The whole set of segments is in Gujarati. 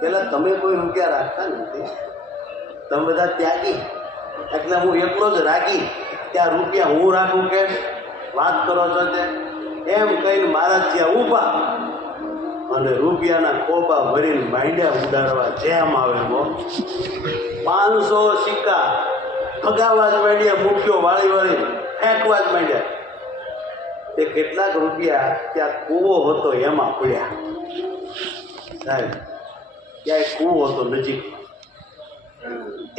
પેલા તમે કોઈ રૂપિયા રાખતા નથી, તમે બધા ત્યાગી, એટલે હું એકલો જ રાખી, ત્યાં રૂપિયા હું રાખું કે વાત કરો છો તે એમ કહીને મહારાજ ત્યાં ઊભા અને રૂપિયાના ખોબા ભરીને માંડ્યા ઉડાડવા જેમ આવે બો 500 સિક્કા ભગાવા જ માંડ્યા, મૂક્યો વાળી વાળી ફેંકવા જ માંડ્યા. તે કેટલાક રૂપિયા ત્યાં કૂવો હતો એમાં પડ્યા. સાહેબ ક્યાંય કૂવો હતો નજીક,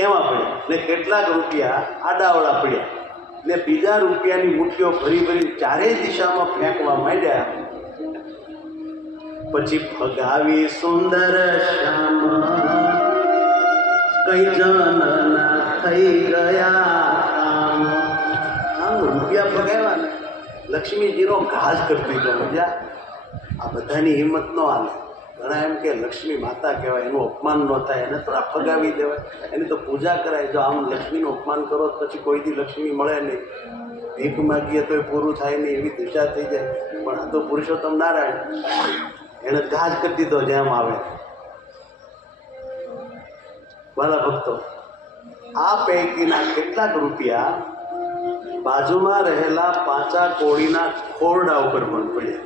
એમાં પડ્યા ને કેટલાક રૂપિયા આડાવડા પડ્યા ને બીજા રૂપિયાની મુઠ્ઠીઓ ભરી ભરી ચારેય દિશામાં ફેંકવા માંડ્યા. પછી ફગાવી સુંદર શ્યામ કઈ જનના થઈ ગયા કામ. આમ રૂપિયા ફગાવ્યા ને લક્ષ્મીજીનો ઘાસ કરતી તો મજા. આ બધાની હિંમત ન હાલે. ઘણા એમ કે લક્ષ્મી માતા કહેવાય, એનું અપમાન ન થાય, એને થોડા ફગાવી દેવાય, એની તો પૂજા કરાય. જો આમ લક્ષ્મીનું અપમાન કરો પછી કોઈથી લક્ષ્મી મળે નહીં, ભીખ માગીએ તો એ પૂરું થાય નહીં, એવી દિશા થઈ જાય. પણ આ તો પુરુષોત્તમ નારાયણ, એને ઘાસ કરી દીધો જેમ આવે. મારા ભક્તો, આ પૈકીના કેટલાક રૂપિયા બાજુમાં રહેલા પાંચા કોળીના ખોરડા ઉપર પણ પડ્યા.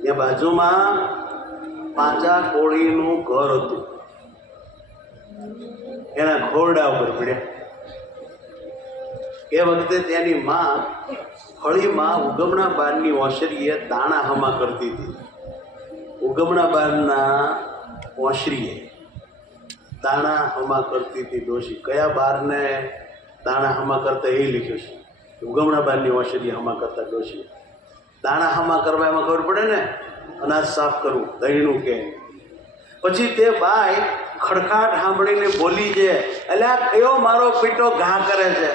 ત્યાં બાજુમાં પાંચા કોળીનું ઘર હતું, એના ખોરડા ઉપર પડ્યા. એ વખતે ત્યાંની માં ફળીમાં ઉગમણા બારની ઓસરીએ દાણા હમા કરતી હતી. ઉગમણા બારના ઓસરીએ દાણા હમા કરતી હતી ડોશી. કયા બારને દાણા હમા કરતા એ લખ્યું છે. ઉગમણા બારની ઓસરીએ હમા કરતા ડોશી. દાણા હમા કરવા એમાં ખબર પડે ને, અનાજ સાફ કરવું, દહીંનું કે. પછી તે બાઈ ખડખાટ સાંભળીને બોલી છે, અલ્યા કયો મારો પીટો ઘા કરે છે.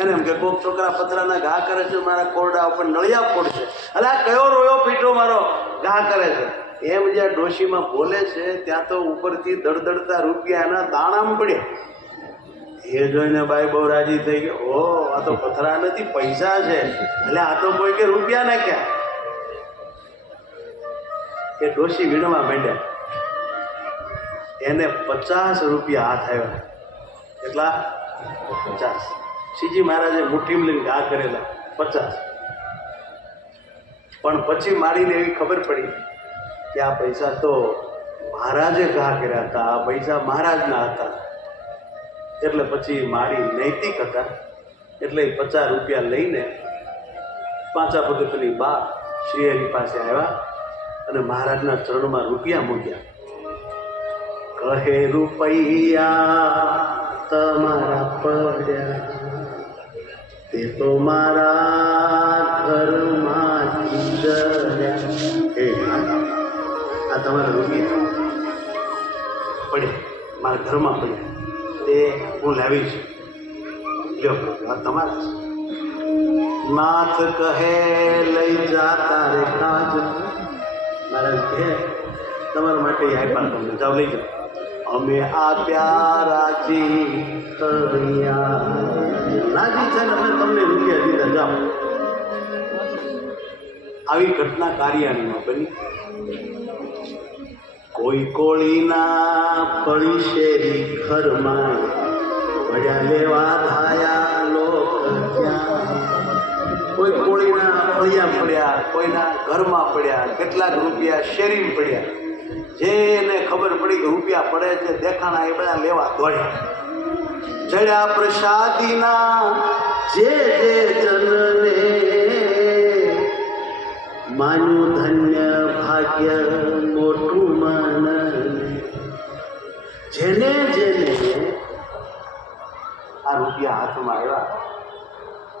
એને એમ કે કોક છોકરા પતરાના ઘા કરે છે, મારા કોરડા ઉપર નળિયા પડશે. અલ્યા કયો રોયો પીટો મારો ઘા કરે છે. એમ જ્યાં ડોશીમાં બોલે છે ત્યાં તો ઉપરથી દળદળતા રૂપિયા એના દાણામાં પડ્યા. એ જોઈને બાઈ બહુ રાજી થઈ ગઈ. ઓ આ તો પથરા નથી, પૈસા છે. એટલે આ તો કોઈ કે રૂપિયા નાખ્યા. એ ડોશી વીણવા માંડ્યા. એને 50 રૂપિયા હાથ આવ્યા. કેટલા? 50. શ્રીજી મહારાજે મુઠ્ઠીમાં લઈને ઘા કરેલા 50. પણ પછી મારીને એવી ખબર પડી કે આ પૈસા તો મહારાજે ઘા કર્યા હતા, આ પૈસા મહારાજના હતા. એટલે પછી મારી નૈતિક હતા, એટલે 50 રૂપિયા લઈને પાંચા ભગતની બા શ્રીહરિ પાસે આવ્યા અને મહારાજના ચરણમાં રૂપિયા મૂક્યા. કહે રૂપિયા તમારા પડ્યા, તે તો મારા ઘરમાંથી જર્યા. આ તમારા રૂપિયા પડ્યા, મારા ઘરમાં પડ્યા, તે હું લાવીશ. લ્યો આ તમારા. નાથ કહે લઈ જા તારે કાજ. મહારાજ કહે તમારા માટે આપ્યા, તમને જાઓ લઈ જાઓ. અમે આપ્યા રાજી રાજી છે ને, અમે તમને રૂપિયા દીધા, જાઓ. આવી ઘટના કારિયાણીમાં બની. કોઈ કોળીના ફળી શેરી ઘરમાં ભર્યા લેવા થાયા લોક ક્યાં. કોઈ કોળીના ફળિયા પડ્યા, કોઈના ઘરમાં પડ્યા, કેટલાક રૂપિયા શેરીમાં પડ્યા. જેને ખબર પડી કે રૂપિયા પડે છે દેખાણા એ બધા લેવા દોડ્યા. ચડ્યા પ્રસાદીના જે જે જનને, માનું ધન્ય ભાગ્ય મોટું મન. જેને જેને આ રૂપિયા હાથમાં આવ્યા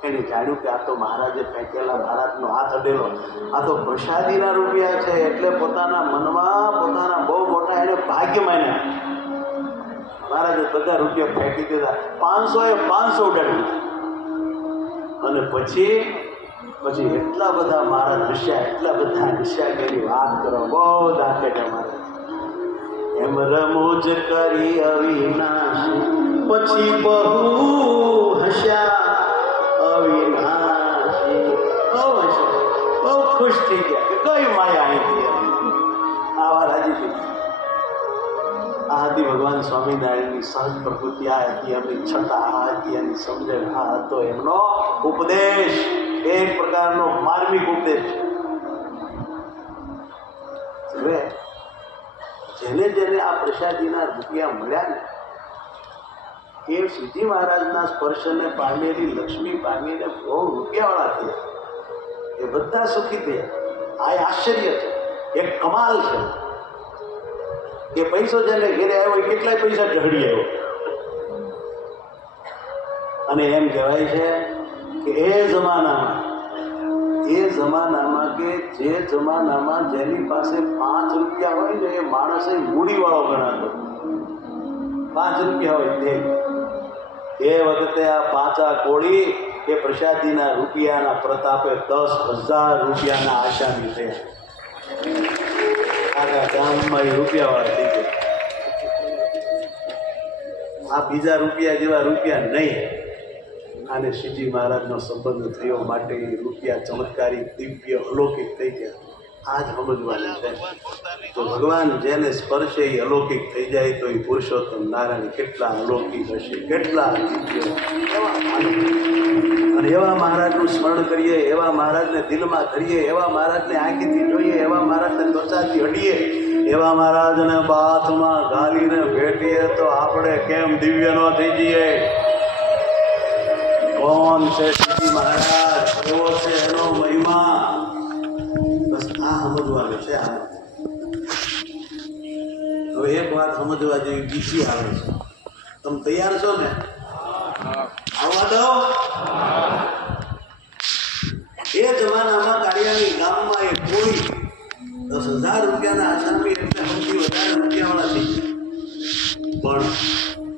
એને જાણ્યું કે આ તો મહારાજે ફેંકેલા, મહારાજનો હાથ અડેલો, આ તો પ્રસાદીના રૂપિયા છે. એટલે પોતાના મનમાં પોતાના બહુ મોટા એને ભાગ્ય માન્યા. મહારાજે બધા રૂપિયા ફેંકી દીધા. 500 એ 500 ઉડાડી દીધા. અને પછી એટલા બધા મહારાજ હસ્યા, એટલા બધા હસ્યા કે એની વાત કરો બહુ દાખલે મારે. એમ રમૂજ કરી અવિનાશી, પછી બહુ હસ્યા અવિનાશી. બહુ હસ્યા, બહુ ખુશ થઈ ગયા કે કઈ માયા આવી. આવા રાજી થઈ આ હતી ભગવાન સ્વામિનારાયણની સહજ પ્રકૃતિ, આ હતી એમની છટા, આ હતી એની સમજણ, આ હતો એમનો ઉપદેશ, એક પ્રકારનો માર્મિક ઉપદેશ. હવે જેને જેને આ પ્રસાદીના રૂપિયા મળ્યા ને એ શ્રીજી મહારાજના સ્પર્શને પામેલી, લક્ષ્મી પામીને બહુ રૂપિયાવાળા થયા. એ બધા સુખી થયા. આ આશ્ચર્ય છે, એક કમાલ છે કે પૈસો જેને ઘેરે આવ્યો એ કેટલાય પૈસા ઢળી આવ્યો. અને એમ કહેવાય છે કે એ જમાનામાં કે જે જમાનામાં જેની પાસે 5 રૂપિયા હોય ને એ માણસ મૂડીવાળો ગણાતો. 5 રૂપિયા હોય એ વખતે આ પાંચા કોળી એ પ્રસાદીના રૂપિયાના પ્રતાપે 10,000 રૂપિયાના આશાની થયા. આખા ગામમાં એ રૂપિયાવાળા થઈ ગયા. આ બીજા રૂપિયા જેવા રૂપિયા નહીં. આને શ્રીજી મહારાજનો સંબંધ થયો માટે એ રૂપિયા ચમત્કારી, દિવ્ય, અલૌકિક થઈ ગયા. આ જ સમજવાનું છે. તો ભગવાન જેને સ્પર્શે એ અલૌકિક થઈ જાય તો એ પુરુષોત્તમ નારાયણ કેટલા અલૌકિક હશે, કેટલા દિવ્ય. અને એવા મહારાજનું સ્મરણ કરીએ, એવા મહારાજને દિલમાં ધરીએ, એવા મહારાજને આંખીથી જોઈએ, એવા મહારાજને ત્વચાથી હટીએ, એવા મહારાજને બાથમાં ઘાલીને ભેટીએ તો આપણે કેમ દિવ્ય ન થઈ જઈએ? કોણ છે શ્રીજી મહારાજ, કેવો છે એનો મહિમા? બસ આ સમજવાનું છે. હવે એક વાત સમજવા જેવી બીજી આવે છે. તમે તૈયાર છો ને? આવવા દો. એ જમાનામાં કાળિયાની ગામમાં એક કોળી 10,000 રૂપિયાના આસામી એટલે સૌથી વધારે રૂપિયાવાળા થઈ ગયા. પણ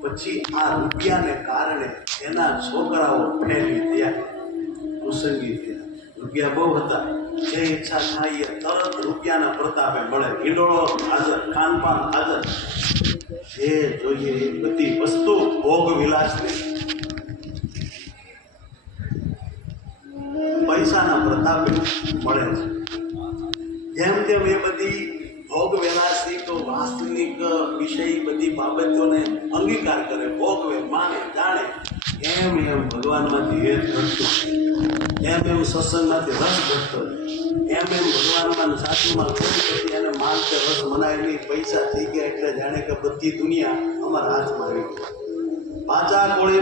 પછી આ રૂપિયાને કારણે એના છોકરાઓ ફેલી થયા, કુસંગી થયા. રૂપિયા બહુ હતા, જે ઈચ્છા થાય એ તરત રૂપિયાના પ્રતાપે મળે. હિંડોળો હાજર, ખાનપાન હાજર, જે જોઈએ એ બધી વસ્તુ ભોગ વિલાસની પૈસાના પ્રતાપે મળે છે. જેમ જેમ એ બધી ભોગ વિલાસિક, વાસ્તવિક વિષય બધી બાબતોને અંગીકાર કરે, ભોગવે, માને, જાણે, એમ એમ ભગવાનમાંથી હેત ઘટતો, એમ એમ સત્સંગમાંથી રસ ઘટતો, એમ એમ ભગવાનમાં સાચુમાં કોઈ પછી એને માન કે રસ મનાય નહીં. પૈસા થઈ ગયા એટલે જાણે કે બધી દુનિયા અમારા હાથમાં આવી ગઈ. પાંચા કોળી